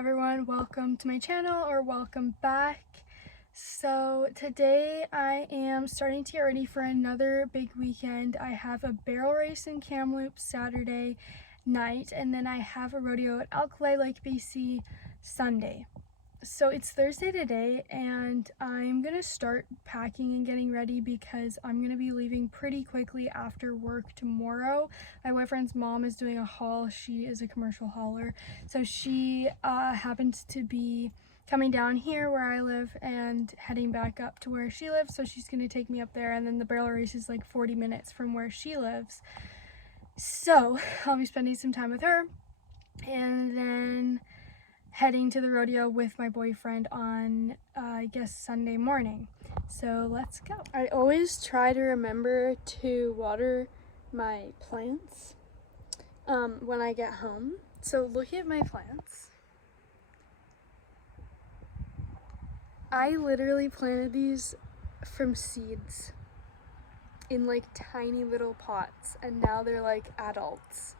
everyone, welcome to my channel or welcome back. So today I am starting to get ready for another big weekend. I have a barrel race in Kamloops Saturday night, and then I have a rodeo at Alkali Lake BC Sunday. So it's Thursday today, and I'm gonna start packing and getting ready because I'm gonna be leaving pretty quickly after work tomorrow. My boyfriend's mom is doing a haul. She is a commercial hauler, so she happens to be coming down here where I live and heading back up to where she lives, so she's gonna take me up there, and then the barrel race is like 40 minutes from where she lives. So I'll be spending some time with her, and then heading to the rodeo with my boyfriend on, I guess, Sunday morning. So let's go. I always try to remember to water my plants when I get home. So look at my plants. I literally planted these from seeds in like tiny little pots, and now they're like adults.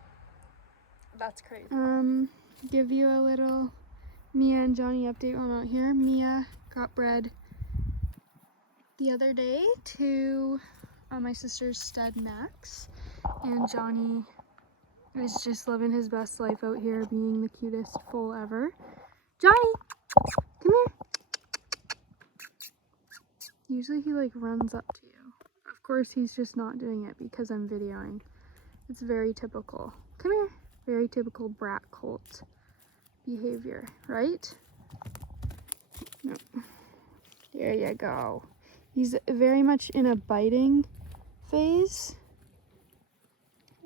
That's crazy. Give you a little Mia and Johnny update while I'm out here. Mia got bred the other day to my sister's stud Max, and Johnny is just living his best life out here, being the cutest foal ever. Johnny, come here. Usually he like runs up to you. Of course he's just not doing it because I'm videoing. It's very typical. Come here. Very typical brat colt behavior, right? No. There you go. He's very much in a biting phase.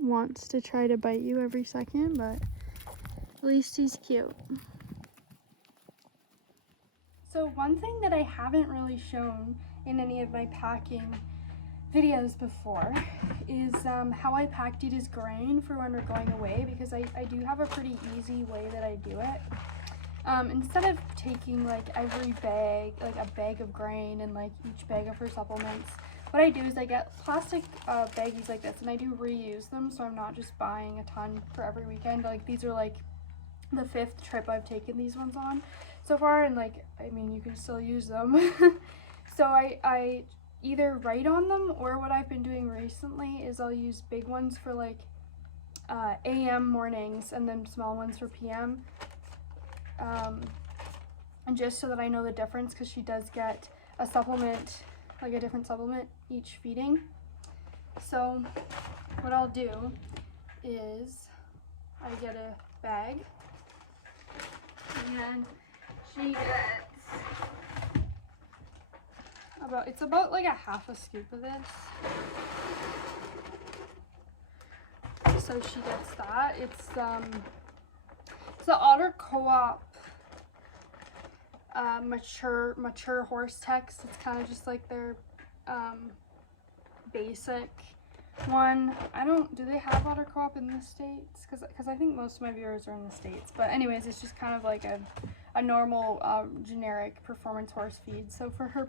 Wants to try to bite you every second, but at least he's cute. So one thing that I haven't really shown in any of my packing videos before is how I pack Dita's grain for when we're going away, because I do have a pretty easy way that I do it. Instead of taking like every bag, like a bag of grain and like each bag of her supplements, what I do is I get plastic baggies like this, and I do reuse them, so I'm not just buying a ton for every weekend. Like these are like the 5th trip I've taken these ones on so far, and like, I mean, you can still use them. So I either write on them, or what I've been doing recently is I'll use big ones for like AM mornings and then small ones for PM, and just so that I know the difference, because she does get a supplement, like a different supplement each feeding. So what I'll do is I get a bag, and she gets it's about like a half a scoop of this. So she gets that. It's the Otter Co-op mature horse text. It's kind of just like their basic one. Do they have Otter Co-op in the States? Because I think most of my viewers are in the States. But anyways, it's just kind of like a normal generic performance horse feed. So for her,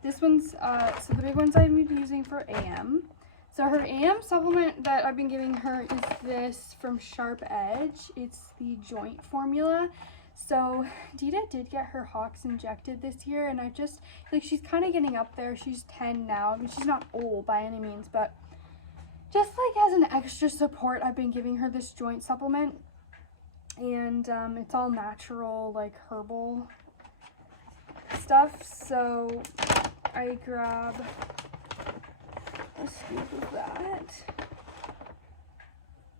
this one's, so the big ones I've been using for AM. So her AM supplement that I've been giving her is this from Sharp Edge. It's the joint formula. So Dita did get her hocks injected this year, and I just, like, she's kind of getting up there. She's 10 now. I mean, she's not old by any means, but just like as an extra support, I've been giving her this joint supplement. And it's all natural, like herbal stuff. So I grab a scoop of that,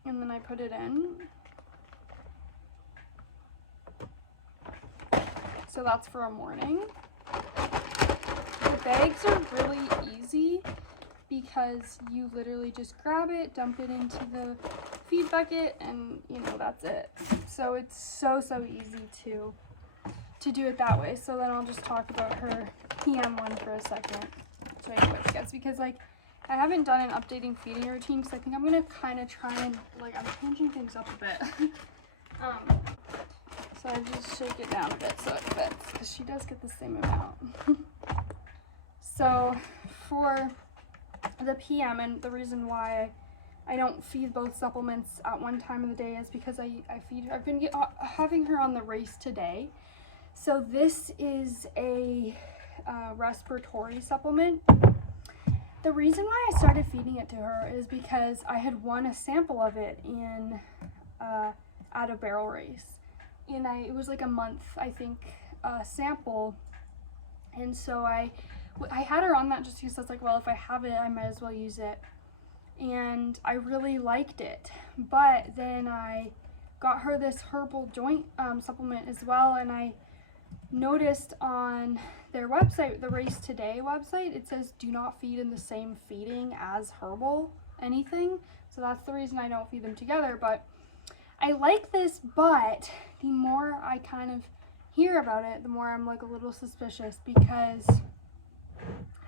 and then I put it in. So that's for a morning. The bags are really easy because you literally just grab it, dump it into the feed bucket, and you know, that's it. So it's so easy to do it that way. So then I'll just talk about her PM one for a second, so I know what she gets, because like I haven't done an updating feeding routine, because I think I'm gonna kind of try and like, I'm changing things up a bit. So I just shake it down a bit so it fits, because she does get the same amount. So for the PM, and the reason why I don't feed both supplements at one time of the day is because I've been having her on the Race Today. So this is a respiratory supplement. The reason why I started feeding it to her is because I had won a sample of it in at a barrel race. It was like a month, I think, sample. And so I had her on that just because I was like, well, if I have it, I might as well use it. And I really liked it. But then I got her this herbal joint supplement as well, and I noticed on their website, the Race Today website, it says do not feed in the same feeding as herbal anything. So that's the reason I don't feed them together. But I like this, but the more I kind of hear about it, the more I'm like a little suspicious, because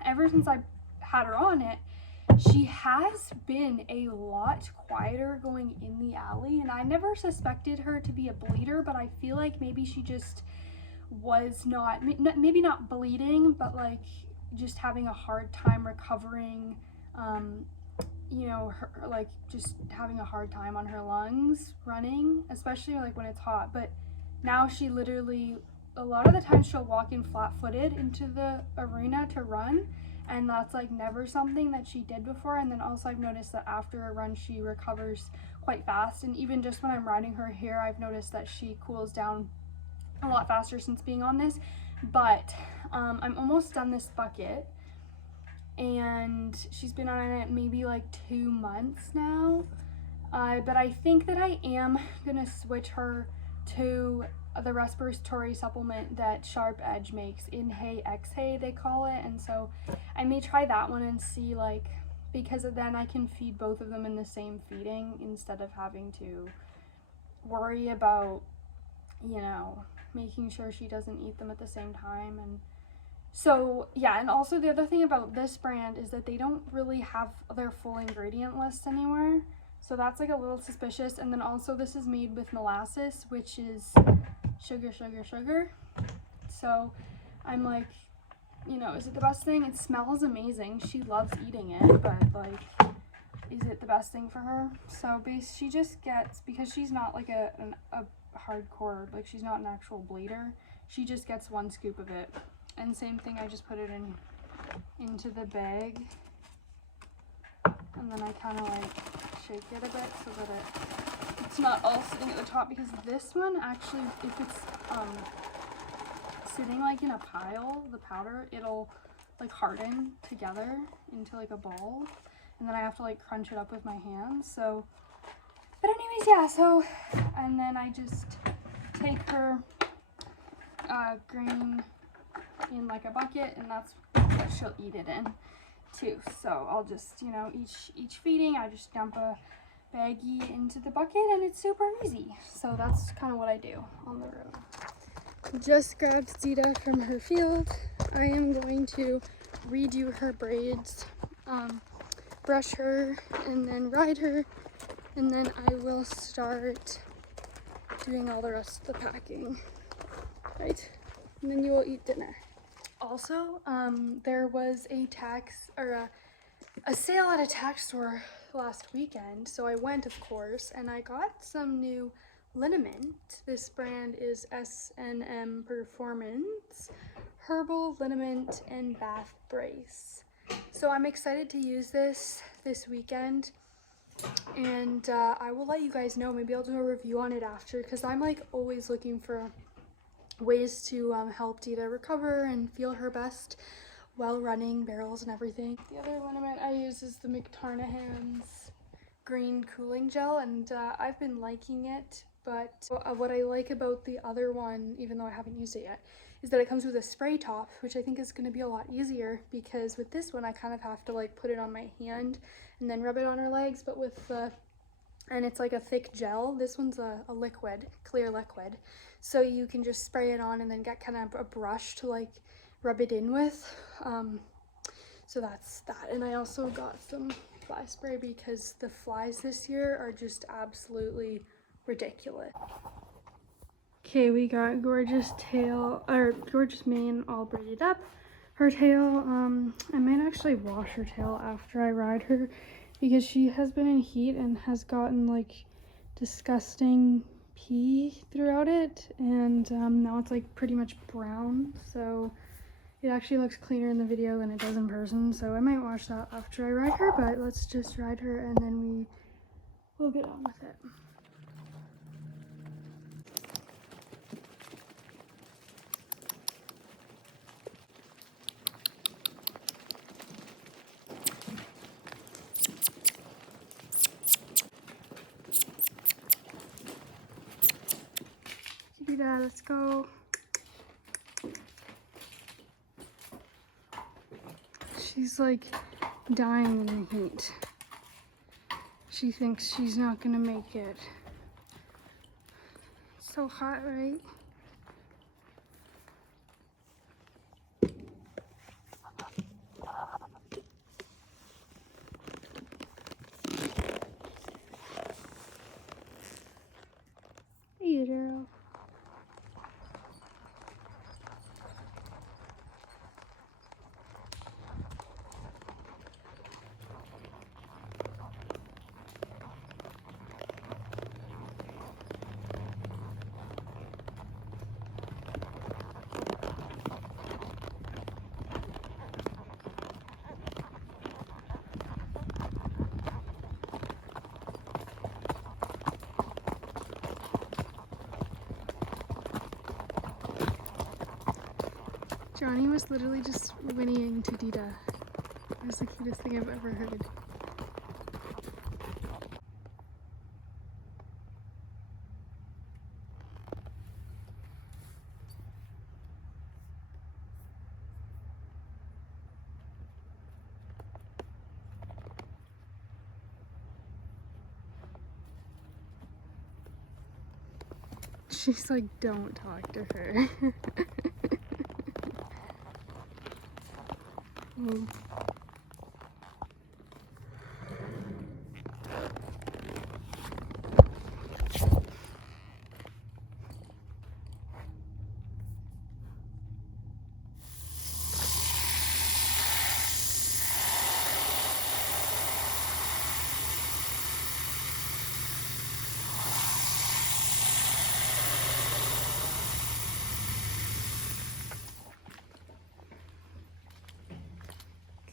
ever since I had her on it, she has been a lot quieter going in the alley, and I never suspected her to be a bleeder, but I feel like maybe she just was not, maybe not bleeding, but like just having a hard time recovering, you know, like just having a hard time on her lungs running, especially like when it's hot. But now she literally, a lot of the time she'll walk in flat-footed into the arena to run, and that's like never something that she did before. And then also I've noticed that after a run she recovers quite fast, and even just when I'm riding her here, I've noticed that she cools down a lot faster since being on this. But I'm almost done this bucket, and she's been on it maybe like 2 months now, but I think that I am gonna switch her to the respiratory supplement that Sharp Edge makes. Inhay Exhay they call it. And so I may try that one and see, like, because then I can feed both of them in the same feeding instead of having to worry about, you know, making sure she doesn't eat them at the same time. And so yeah, and also the other thing about this brand is that they don't really have their full ingredient list anywhere, so that's like a little suspicious. And then also this is made with molasses, which is sugar. So I'm like, you know, is it the best thing? It smells amazing, she loves eating it, but like, is it the best thing for her? So she just gets, because she's not like a hardcore, like she's not an actual bleeder, she just gets 1 scoop of it. And same thing, I just put it into the bag, and then I kind of like shake it a bit so that it's not all sitting at the top, because this one actually, if it's sitting like in a pile, the powder, it'll like harden together into like a ball, and then I have to like crunch it up with my hands. So, but anyways, yeah, so, and then I just take her grain in like a bucket, and that's what she'll eat it in too. So I'll just, you know, each feeding I just dump a baggie into the bucket, and it's super easy. So that's kind of what I do on the road. Just grabbed Dita from her field. I am going to redo her braids, brush her, and then ride her, and then I will start doing all the rest of the packing, right? And then you will eat dinner. Also, there was a sale at a tax store last weekend, so I went, of course, and I got some new liniment. This brand is S&M Performance Herbal Liniment and Bath Brace. So I'm excited to use this weekend, and I will let you guys know. Maybe I'll do a review on it after, because I'm like always looking for ways to help Dita recover and feel her best while running barrels and everything. The other liniment I use is the McTarnahan's green cooling gel, and I've been liking it, but what I like about the other one, even though I haven't used it yet, is that it comes with a spray top, which I think is going to be a lot easier, because with this one I kind of have to like put it on my hand and then rub it on her legs. But with and it's like a thick gel. This one's a liquid, clear liquid, so you can just spray it on and then get kind of a brush to like rub it in with. So that's that. And I also got some fly spray, because the flies this year are just absolutely ridiculous. Okay, we got gorgeous tail, or gorgeous mane all braided up. Her tail, I might actually wash her tail after I ride her, because she has been in heat and has gotten like disgusting pee throughout it, and now it's like pretty much brown, so it actually looks cleaner in the video than it does in person. So I might watch that after I ride her, but let's just ride her and then we'll get on with it. Dita, let's go. She's like dying in the heat. She thinks she's not gonna make it. It's so hot, right? Hey, girl. Johnny was literally just whinnying to Dita. It was the cutest thing I've ever heard. She's like, don't talk to her.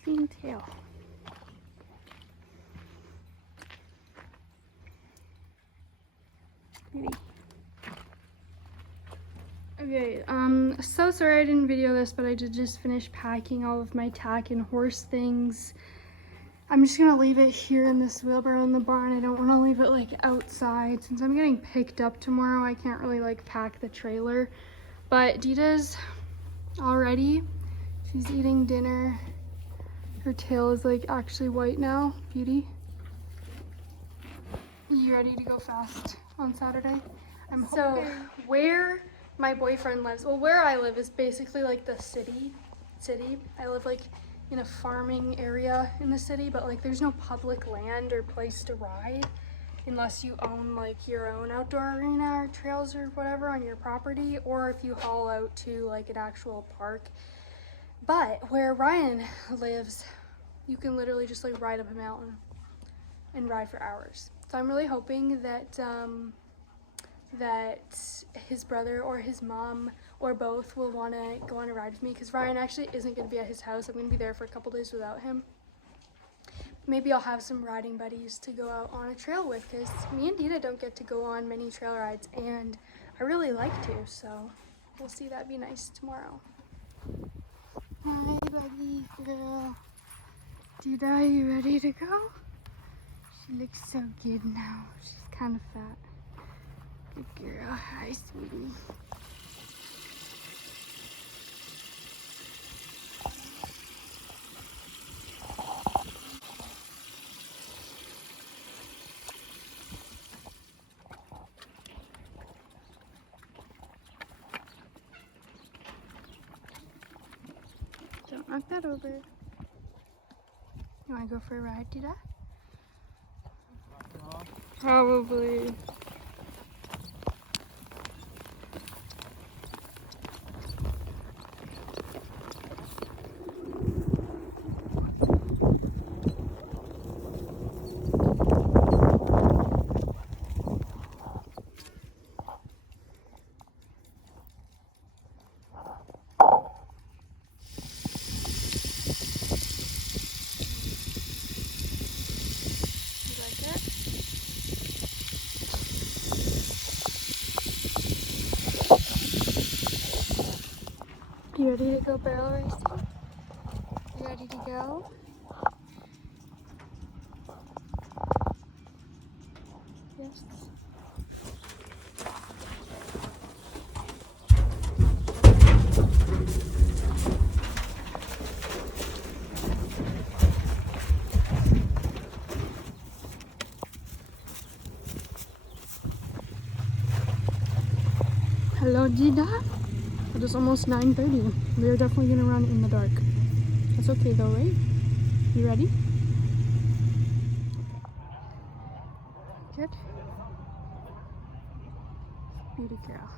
Clean tail. Maybe. Okay, so sorry I didn't video this, but I did just finish packing all of my tack and horse things. I'm just gonna leave it here in this wheelbarrow in the barn. I don't want to leave it like outside. Since I'm getting picked up tomorrow, I can't really like pack the trailer. But Dita's all ready. She's eating dinner. Her tail is like actually white now. Beauty. You ready to go fast on Saturday? So where my boyfriend lives, well, where I live is basically like the city. I live like in a farming area in the city, but like there's no public land or place to ride unless you own like your own outdoor arena or trails or whatever on your property, or if you haul out to like an actual park. But where Ryan lives, you can literally just like ride up a mountain and ride for hours. So I'm really hoping that that his brother or his mom or both will want to go on a ride with me, because Ryan actually isn't going to be at his house. I'm going to be there for a couple days without him. Maybe I'll have some riding buddies to go out on a trail with, because me and Dita don't get to go on many trail rides, and I really like to, so we'll see. That'd be nice tomorrow. Hi, buddy girl. Dita, are you ready to go? She looks so good now. She's kind of fat. Good girl. Hi, sweetie. Don't knock that over. You want to go for a ride, Dita? Probably. You ready to go barrel racing? You ready to go? Yes. Hello, Dita. It is almost 9:30. We are definitely gonna run in the dark. That's okay though, right? You ready? Good. Beauty girl.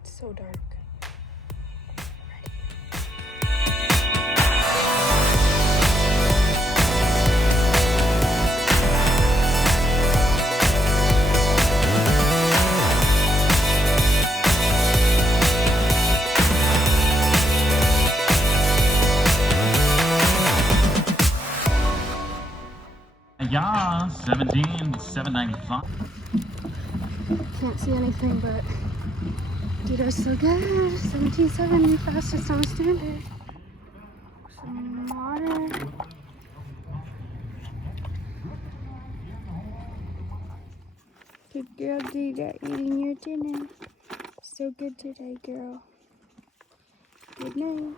It's so dark. Yeah, 17,795. Can't see anything, but Dita's so good. 17.7, fastest on standard. Some water. Good girl, Dita, eating your dinner. So good today, girl. Good night.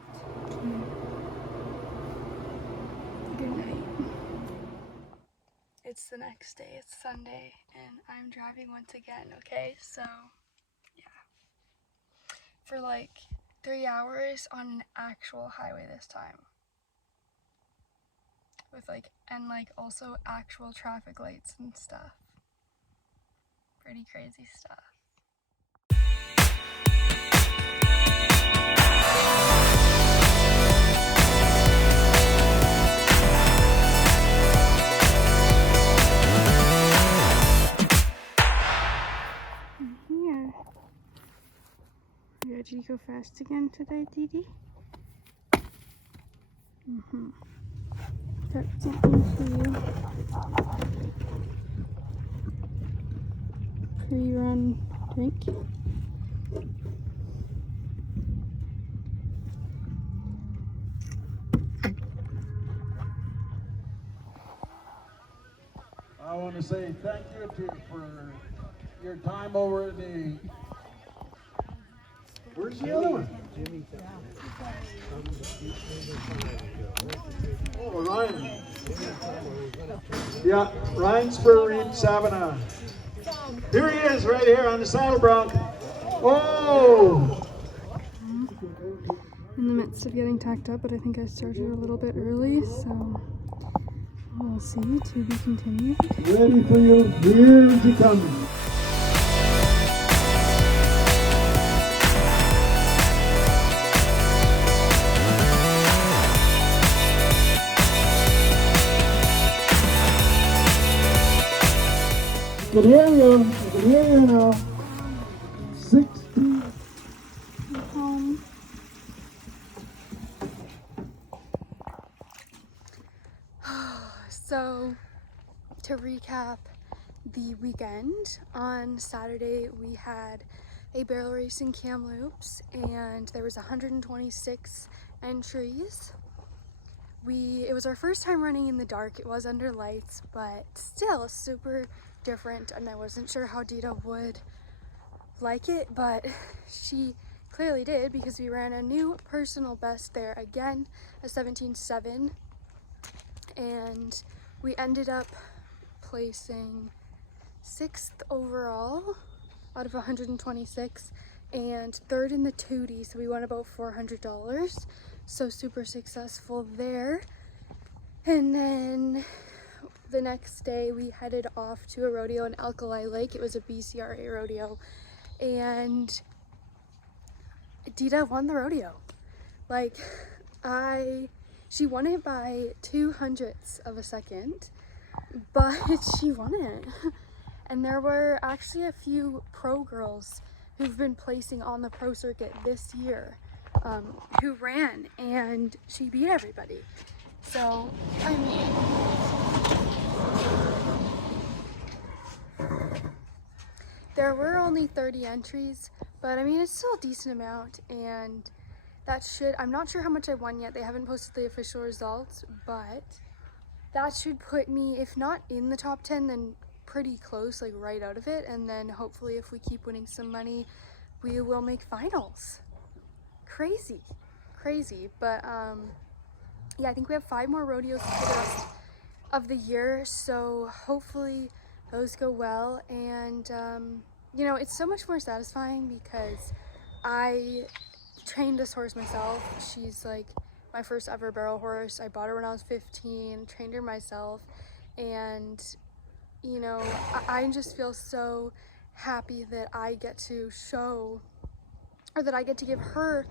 Good night. It's the next day, it's Sunday, and I'm driving once again, okay? So, yeah. For like 3 hours on an actual highway this time. With also actual traffic lights and stuff. Pretty crazy stuff. Here. You ready to go fast again today, Didi? That's something for you. Pre-run drink. I want to say thank you for your time over the. Where's the other one? Oh, Ryan. Yeah, Ryan Spurrier, Savannah. Here he is, right here on the saddle bronc. Oh! In the midst of getting tacked up, but I think I started a little bit early, so we'll see. To be continued. Ready for you. Here he comes. I can hear you. I can hear you now. 60. Home. So, to recap the weekend, on Saturday we had a barrel race in Kamloops, and there was 126 entries. It was our first time running in the dark. It was under lights, but still super different, and I wasn't sure how Dita would like it, but she clearly did, because we ran a new personal best there again, a 17.7, and we ended up placing 6th overall out of 126 and 3rd in the Tootie, so we won about $400, so super successful there. And then the next day we headed off to a rodeo in Alkali Lake. It was a BCRA rodeo, and Dita won the rodeo. She won it by 0.02 of a second, but she won it. And there were actually a few pro girls who've been placing on the pro circuit this year, who ran, and she beat everybody. So, I mean, there were only 30 entries, but I mean, it's still a decent amount, and that should, I'm not sure how much I won yet. They haven't posted the official results, but that should put me, if not in the top 10, then pretty close, like right out of it. And then hopefully if we keep winning some money, we will make finals. Crazy. But yeah, I think we have 5 more rodeos for the rest of the year, so hopefully those go well. And you know, it's so much more satisfying because I trained this horse myself. She's like my first ever barrel horse. I bought her when I was 15, trained her myself, and you know, I just feel so happy that I get to show, or that I get to give her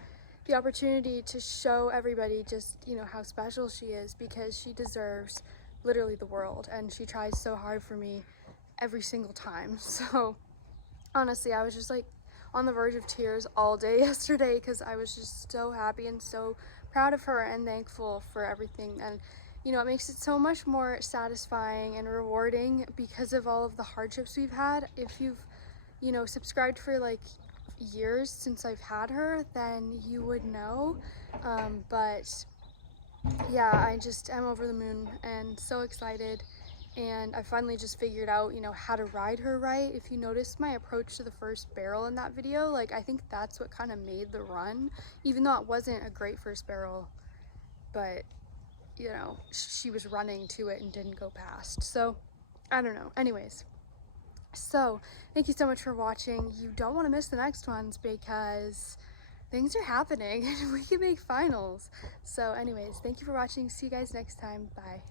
the opportunity to show everybody just, you know, how special she is, because she deserves literally the world, and she tries so hard for me every single time. So honestly, I was just like on the verge of tears all day yesterday because I was just so happy and so proud of her and thankful for everything. And you know, it makes it so much more satisfying and rewarding because of all of the hardships we've had. If you've, you know, subscribed for like years since I've had her, then you would know. But yeah, I just am over the moon and so excited. And I finally just figured out, you know, how to ride her right. If you noticed my approach to the first barrel in that video, like I think that's what kind of made the run, even though it wasn't a great first barrel, but you know, she was running to it and didn't go past. So I don't know. Anyways, so thank you so much for watching. You don't want to miss the next ones because things are happening and we can make finals. So anyways, thank you for watching. See you guys next time. Bye.